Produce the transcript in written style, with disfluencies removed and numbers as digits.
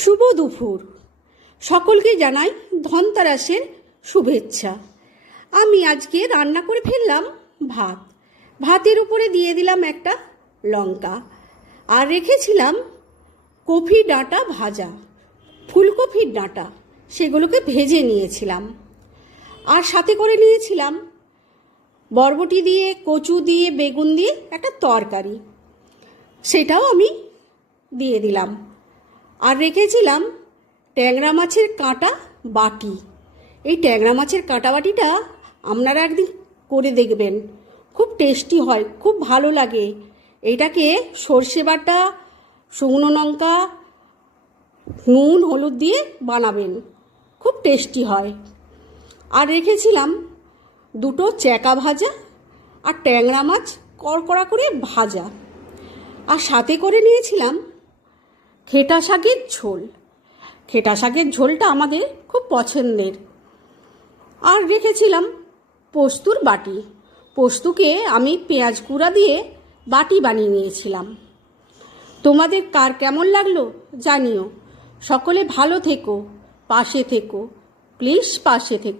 শুভ দুপুর। সকলকে জানাই ধনতেরাসের শুভেচ্ছা। আমি আজকে রান্না করে ফেললাম ভাতের উপরে দিয়ে দিলাম একটা লঙ্কা, আর রেখেছিলাম কফি ডাঁটা ভাজা, ফুলকপির ডাঁটা, সেগুলোকে ভেজে নিয়েছিলাম। আর সাথে করে নিয়েছিলাম বরবটি দিয়ে, কচু দিয়ে, বেগুন দিয়ে একটা তরকারি, সেটাও আমি দিয়ে দিলাম। আর রেখেছিলাম ট্যাংরা মাছের কাঁটা বাটি। এই ট্যাংরা মাছের কাঁটা বাটিটা আপনারা একদিন করে দেখবেন, খুব টেস্টি হয়, খুব ভালো লাগে। এইটাকে সর্ষে বাটা, শুকনো লঙ্কা, নুন, হলুদ দিয়ে বানাবেন, খুব টেস্টি হয়। আর রেখেছিলাম দুটো চ্যাকা ভাজা আর ট্যাংরা মাছ কড়কড়া করে ভাজা। আর সাথে করে নিয়েছিলাম খেটা শাকের ঝোল। খেটা শাকের ঝোলটা আমাদের খুব পছন্দের। আর রেখেছিলাম পোস্তুর বাটি। পোস্তুকে আমি পেঁয়াজ কুড়া দিয়ে বাটি বানিয়ে নিয়েছিলাম। তোমাদের কার কেমন লাগলো জানিও। সকলে ভালো থেকো, পাশে থেকো, প্লিজ পাশে থেকো।